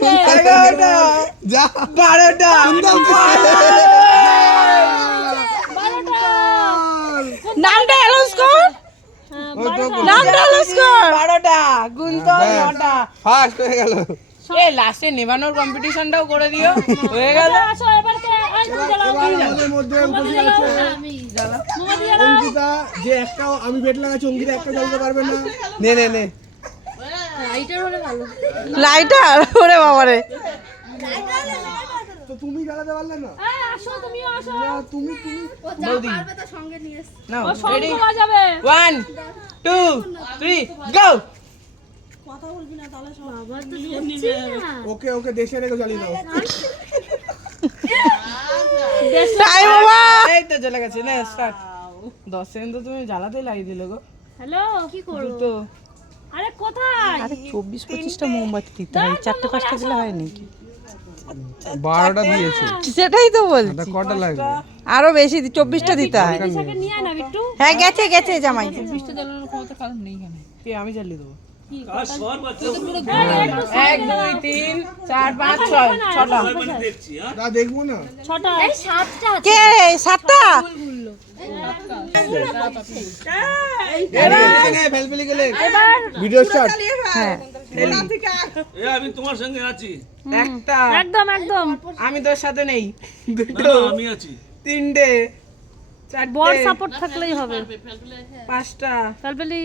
গেছে 11টা যা 12টা নামটা অ্যানাউন্স কর, নামটা অ্যানাউন্স কর। 12টা গুনতো 9টা ফার্স্ট হয়ে গেল। এ লাস্টে নেভানোর কম্পিটিশনটাও করে দিও হয়ে গেল আসো এবার কে আই তুমি জ্বালাও আমাদের মধ্যে উপস্থিত আছে মোমবাতি জ্বালাও অঙ্কিতা, যে একটা আমি বেট লাগাচ্ছি অঙ্কিতা একটা জ্বালতে পারবে না। নে নে নে লাইটার ওরে বাবারে, তো তুমি জ্বালাতে পারলে না? এই আসো তুমিও আসো তুমি নাও ও শঙ্খ রেডি বাজাবে 1 2 3 গো ওকে ওকে দেশে রেখে জ্বালিয়ে দাও। Time over. এই তো চলে গেছে না স্টার্ট 10 সেকেন্ড তো তুমি জ্বালাতেই লাগিয়ে দিলে গো হ্যালো কি করো তো আরে কোথায় আরে 24-25টা মোমবাতি দিতে হয়, 4-5টা দিলে হয় নাকি? 12টা দিয়েছে। সেটাই তো এটা বলছি, কটা লাগবে? আরো বেশি 24টা দিতে হয়। সেকে নিয়ে আয় না বিট্টু হ্যাঁ গেছে গেছে জামাই। কি আমি জ্বালিয়ে দেবো এই, 1 2 3 4 5 6 6টা তা দেখবো না। ছটা এই সাতটা কে 7টা? ফেলফেলি গেলে ভিডিও স্টার্ট। হ্যাঁ আমি তোমার সঙ্গে আছি। একটা একদম একদম আমি তোর সাথে নেই না, দুটো না, আমি আছি। তিনটে বড় চারটে সাপোর্ট থাকলেই হবে পাঁচটা ফেলফেলি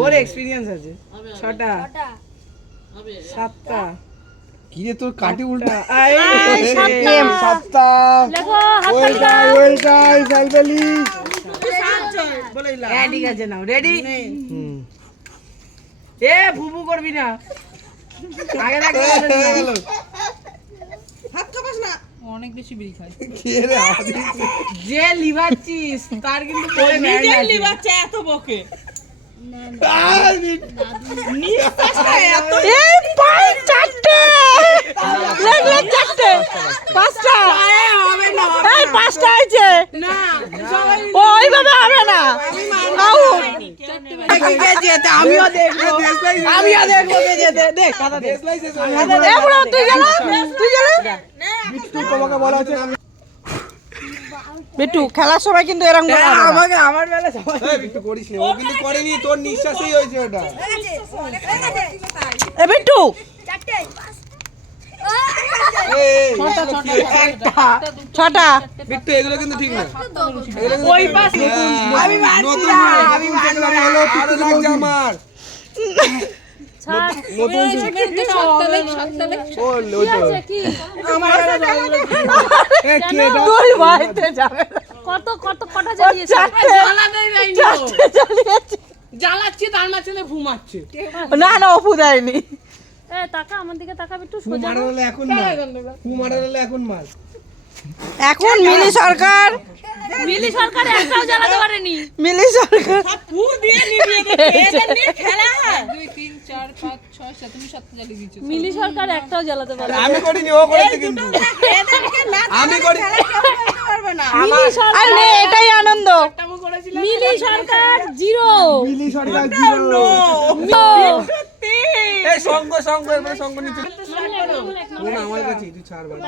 ওর এক্সপিরিয়েন্স আছে 6টা 7টা কি রে তোর কাটি উল্টা। সাতটা লেখো হাততালি দাও ওয়েলটাই ফেলফেলি। হ্যাঁ ঠিক আছে নাও রেডি এ ভুবু করবি না আগে থাকতে কে রে আদি যে লিভাচ্ছিস তার কিন্তু পরে নিজে লিভাচ্ছে এত বকে এই পাই 4টে লাগলে 4টে 5টা হবে না এই 5টা আছে না সবাই ওইভাবে হবে না। আউট। কে যেতে আমিও দেখবো কে যেতে দেখ কথা দেখ এ বুড়ো তুই গেল, তুই গেল। বিট্টু তোমাকে বলা হচ্ছে বিট্টু খেলার সময় কিন্তু এরকম বলা হবে না। আমাকে আমার বেলা সবাই এই একটু করিস নি, ও কিন্তু করেনি, তোর নিঃশ্বাসেই হয়েছে ওটা। এ বিট্টু এই একটা 6টা বিট্টু এগুলো কিন্তু ঠিক না। এগুলো কিন্তু ওই ঠিক না। পাশ হ্যাঁ, আমি মানছি নতুন না, রুল, আমি নতুন মানছি সেক্রেটারি না। হলো, আরো লাগছে আমার। ছাড় নতুন ও ওই তো। আছে কি আমার বেলা এ, কি এটা? তুই বাড়িতে যাবে না। কত কত কটা জ্বালিয়েছে 4টে জ্বালাতেই দেয়নি ও। 4টে জ্বালিয়েছে। জ্বালাচ্ছি তার মাঝখানে ঘুমাচ্ছে না না অপু দেয়নি। এ তাকা আমার দিকে তাকা বিট্টু ফু সোজা মারার হলে এখন মার। ফু মারার হলে এখন মার। এখন মিলি সরকার, মিলি সরকার একটাও জ্বালাতে পারেনি মিলি সরকার মিলি সরকার একটাও জ্বালাতে পারে আমি করিনি, ও করেছে কিন্তু। আমি করি। মিলি আর সরকার নে এটাই আনন্দ। মিলি সরকার জিরো মিলি সরকার জিরো। এই সঙ্গ এরপরে সঙ্গ নিচে। ও না, আমার কাছে তুই ছাড় বাবা।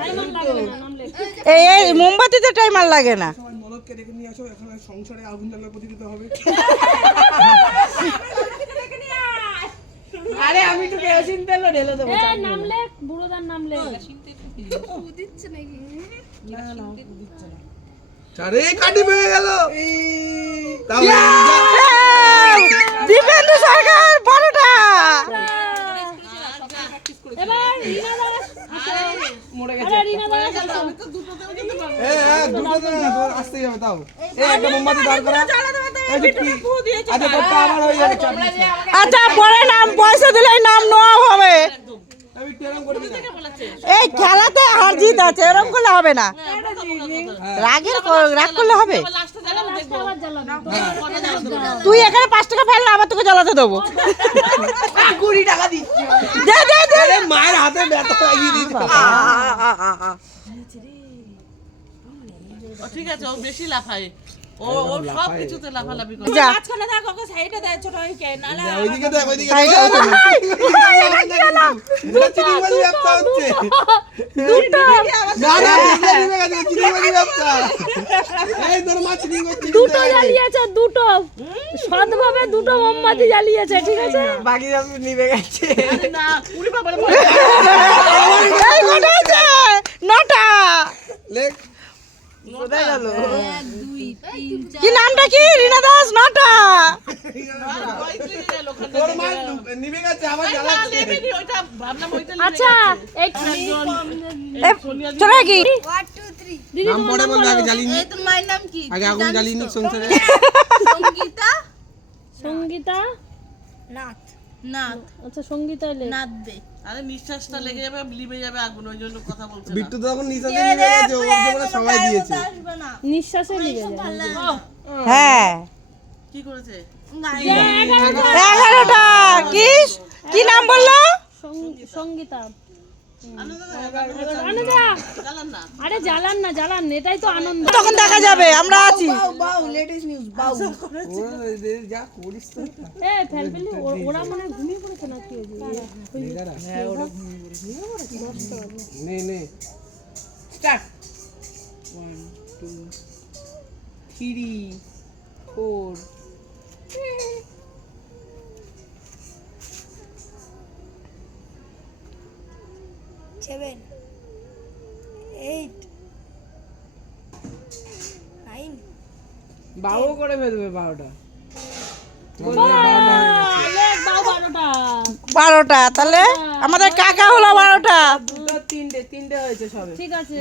এই এই মোমবাতিতে টাইমার লাগে না। আমার মলককে ডেকে নিয়ে আসো, এখানে সংসারে আগুন জ্বালা প্রতিযোগিতা হবে। আরে আমি একটু কেরোসিন তেল ঢেলে দেবো এ নাম লেখ বুড়োদার নাম লেখ আরে কাটি পেয়ে গেল। তাহলে দীপেন্দু সরকার 12টা। এবার রিনা দাস মরে আরে রিনা দাস দুটো তো না, তোর আসতেই হবে তাও। এই একটা মোমবাতি দাঁড় করা। এই যে কি? আচ্ছা তোরটা আমার হয়ে যাবে, চাপ নিস না। আচ্ছা পরে নাম পয়সা দিলেই নাম নেওয়া হবে। আমি একটু এরকম করবি না। এই খেলাতে হার জিত আছে, এরকম করলে হবে না। রাগ করলে হবে। আবার জ্বালাবে তুই এখানে 5 টাকা ফেললে আবার তোকে জ্বালাতে দেবো। 20 টাকা দিচ্ছি দে দে দে। আরে মায়ের হাতে ব্যথা লাগিয়ে দিয়েছে। ঠিক আছে ও বেশি লাফায় ও সব কিছুতে লাফালাফি করে। যা মাঝখানে থাক, ওকে সাইডে দেয় ছোট হইকে, নালে ওইদিকে দেখ, ওইদিকে সাইডে দেখ। দাও। এটা চিনিবাজি ব্যবসা হচ্ছে। দুটো না, না, চিনিবাজি ব্যবসা, চিনিবাজি ব্যবসা। এই তোর মা চিনিবাজি দুটো জ্বালিয়েছে, দুটো সৎভাবে দুটো মোমবাতি জ্বালিয়েছে, ঠিক আছে? বাকি সব নিভে গেছে। আরে না, উড়ি বাবা রে। এই কটা হয়েছে? 9টা। লেখ। কোথায় গেল? কি নামটা কি? রিনা দাস 9টা। তোর মা নিভে গেছে, আবার জ্বালাচ্ছে। ওইটা ভাবলাম ওইটা আচ্ছা এই চলে কি? দিদি নাম পরে বলবে, আগে জ্বালিনি। তোর মায়ের নাম কি? আগে আগুন জ্বালিনি সংসারে। সঙ্গীতা সঙ্গীতা নাথ। নাথ আচ্ছা সঙ্গীতা এলে নাথ দে। আরে নিঃশ্বাসটা লেগে যাবে, লিবে যাবে আগুন, ওই জন্য কথা বলছে না। বিট্টু তো এখন নিঃশ্বাসে নিভে গেছে, ওর জন্য সময় দিয়েছে। আসবে না। নিঃশ্বাসে নিয়ে যায় হ্যাঁ কি করেছে? 11টা। কি কি নাম বললো? সঙ্গীতা জানান না। আরে জ্বালান না, জ্বালান, এটাই তো আনন্দ। তখন দেখা যাবে, আমরা আছি। বাউ লেটেস্ট নিউজ বাউ। যা করিস তো। এ ফেল ফেলি ওরা মনে হয় ঘুমিয়ে পড়েছে না কি নে নে। স্টার্ট। 1 2 3 4 7 8 9 বাউ করে ফেলবে 12টা। বারোটা 12টা। তাহলে আমাদের কাকা হলো 12টা। দুটো তিনটে হয়েছে সবে। ঠিক আছে।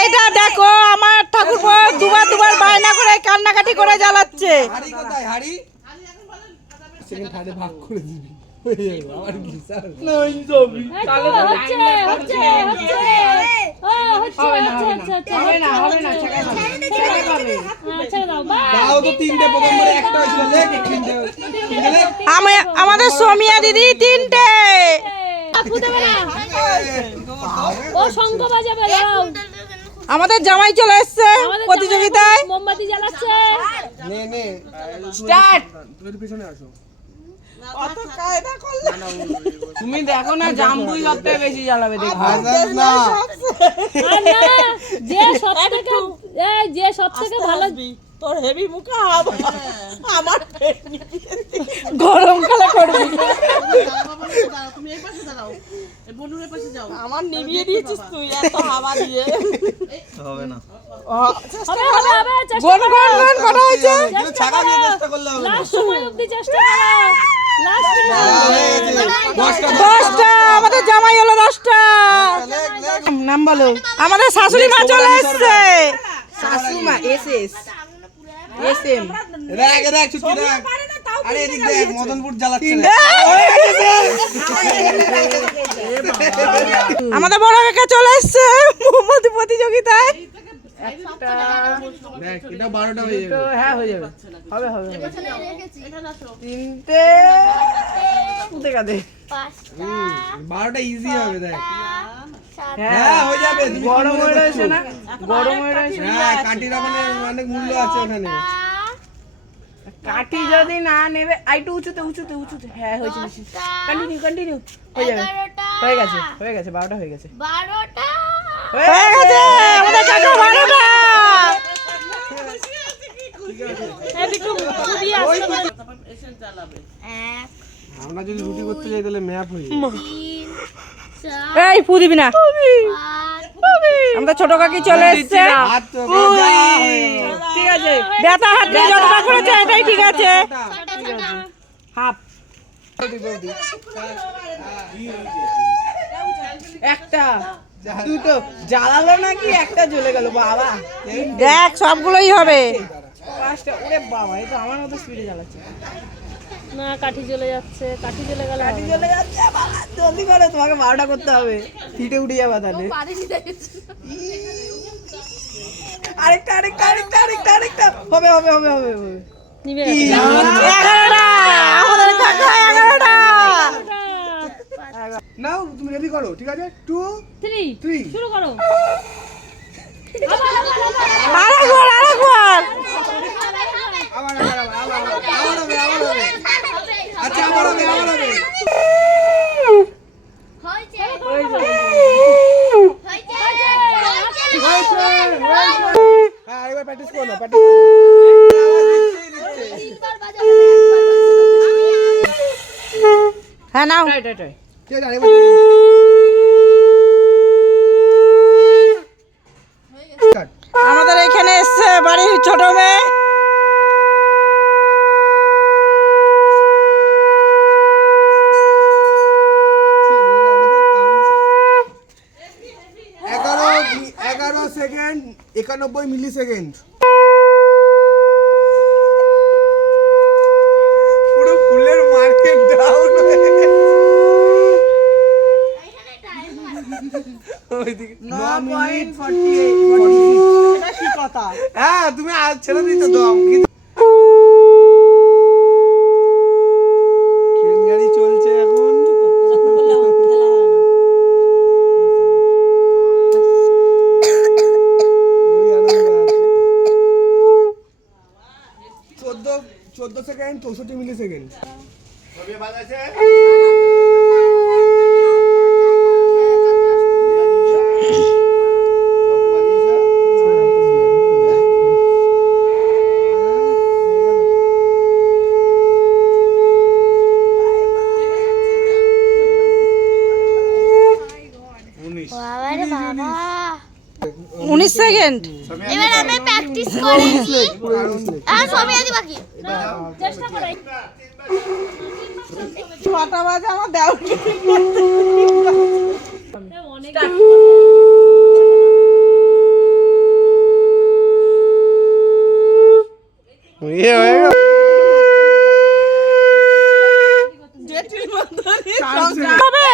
এইটা দেখো, আমার ঠাকুরপো দুবার বায়না করে কান্নাকাটি করে জ্বালাচ্ছে। হাড়ি কোথায় হাড়ি? সেকেন্ড থার্ডে ভাগ করে দিবি। হয়ে যাবে, আবার কি স্যার? এই তো হচ্ছে হচ্ছে হচ্ছে হবে না, হবে না, ছেড়ে দাও। ছেড়ে দাও বাস। তাও তো তিনটে, প্রথম করে একটা হয়েছিল। লেখ তিনটে, তিনটে লেখ। আমাদের সোমিয়া দিদি 3টে। আপু দেবে না, ও শঙ্খ বাজাবে, দাও। আমাদের জামাই চলে এসছে আমাদের প্রতিযোগিতায়। জামাই মোমবাতি জ্বালাচ্ছে। নে নে। স্টার্ট। তোর পিছনে আসো। কত কায়দা করলে। তুমি দেখো না, জাম্বুই সবথেকে বেশি জ্বালাবে দেখো। হাজার না। আর না, যে সব থেকে ভালো তোর হেভি মুখা হবে। আমার গরমকালে করবি। তুমি এই পাশে দাঁড়াও, এই বনুরের পাশে যাও। আমার নিভিয়ে দিয়েছিস তুই এত হাওয়া দিয়ে। হবে না। হবে হবে হবে, চেষ্টা গন গন গন করা হয়েছে। কিন্তু ছাগা দিয়ে চেষ্টা করলে হবে না। লাস্ট সময় অবধি চেষ্টা করো, লাস্ট হয়েছে। 10টা 10টা। আমাদের জামাই হলো 10টা। লেখ লেখ। নাম বলো। আমাদের শাশুড়ি মা চলে এসছে। শাশুমা এসএস এসএম। রাখ রাখ, চুপটি রাখ। আরে এদিক দেখ, মদনপুর জ্বালাচ্ছে না। আমাদের বড় কাকা চলে এসছে মোমবাতি প্রতিযোগিতায়। দেখ, এটা 12টা হয়ে যাবে। হ্যাঁ হয়ে যাবে, হবে হবে। তিনটে উঠে গেছে। 12টা ইজি হবে দেখ। হ্যাঁ হ্যাঁ হয়ে যাবে। তুমি গরম কি মনে হয়ে করছো? রয়েছে না, গরম হয়ে রয়েছে। হ্যাঁ, কাঠির মানে অনেক মূল্য আছে ওখানে। কাঠি যদি না নেবে, আইটু উঁচুতে উঁচুতে উঁচুতে। হ্যাঁ হয়েছে, কন্টিনিউ কন্টিনিউ। হয়ে যাবে, হয়ে গেছে হয়ে গেছে, 12টা হয়ে গেছে। 12টা হয়ে গেছে আমাদের কাকা 12টা। একটু খুবই আসতে পারে। এসে জ্বালাবে। 1 আমরা যদি রুটি করতে যাই তাহলে ম্যাপ হয়ে যাবে। 3 4 এই ফু দিবি না। 5 আমাদের ছোট কাকি চলে এসছে। হাত তো যা হয়ে গেল। ঠিক আছে, ব্যথা হাত দিয়ে যতটা করেছে এটাই ঠিক আছে। হাফ। একটা দুটো জ্বালালো নাকি, একটা জ্বলে গেল বাবা। দেখ সবগুলোই হবে। 5টা, ওরে বাবা, এই তো আমার মতো স্পিডে জ্বালাচ্ছে। না কাঠি জ্বলে যাচ্ছে, কাঠি জ্বলে গেল। কাঠি জ্বলে যাচ্ছে বাবা, জলদি করো, তোমাকে 12টা করতে হবে। হিটে উঠে যাবা তাহলে। আরেকটা আরেকটা আরেকটা আরেকটা আরেকটা হবে হবে হবে হবে হবে। নিবে 11টা। আমাদের কাকা 11টা। নাও তুমি রেডি করো, ঠিক আছে? 2 3 শুরু করো। আরেকবার আবার হবে। আচ্ছা আবার হবে। হ্যাঁ এবার প্র্যাকটিস করো প্র্যাকটিস করো। হ্যাঁ নাও কে জানে এবার স্টার্ট। আমাদের এখানে এসছে বাড়ির ছোট মেয়ে। এগারো সেকেন্ড 91 মিলি সেকেন্ড। পুরো ফুলের মার্কেট ডাউন ওইদিকে 9.48 কি কথা? হ্যাঁ তুমি আজ ছেড়ে দিতে দাও। ট্রেন গাড়ি চলছে এখন। ওই আনন্দ আছে। 14 সেকেন্ড 64 মিলি সেকেন্ড। বাবারে বাবা 19 সেকেন্ড। এবার আমি প্র্যাকটিস করেছি আর সবই আদি বাকি চেষ্টা করে 6টা বাজে আমার দেও। অনেক ইয়ে হয়ে গেল। হবে?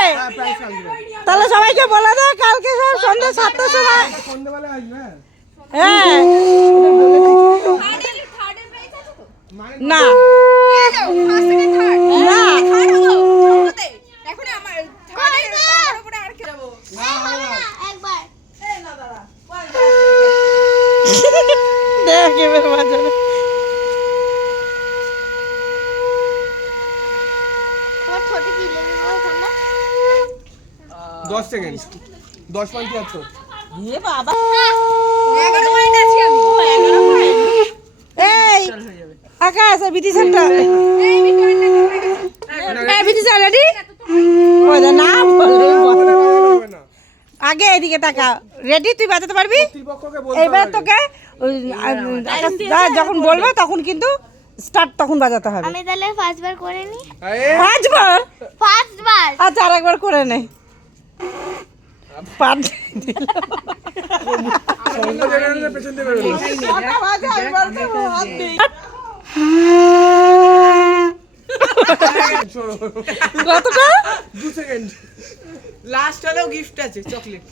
তাহলে সবাইকে বলে দাও কালকে সব সন্ধ্যে 7টার সময়। সন্ধ্যাবেলা আসবে। হ্যাঁ না না একবার দেখ এবার বাজাবে। তোমার ছোট কি লেগে ওখানে 10 সেকেন্ড 10.75। এ বাবা 11 পয়েন্ট আছি আমি। ও 11 পয়েন্ট। এই আকাশ বিদিশাটা এই বিদিশা রেডি? ওই দা না বলে আগে এদিকে তাকা। রেডি? তুই বাজাতে পারবি? কর্তৃপক্ষকে বলতে এইবার হবে। তোকে যখন বলবো তখন কিন্তু স্টার্ট তখন বাজাতে হবে। আমি তাহলে পাঁচবার করে নি আরে 5 বার? পাঁচবার আচ্ছা আরেকবার করে নে। পাঁচ সন্ধ্যা জেনারেলের পেছন দিয়ে বেরোলো। কতটা? 2 সেকেন্ড। লাস্ট হলেও গিফট আছে চকলেট।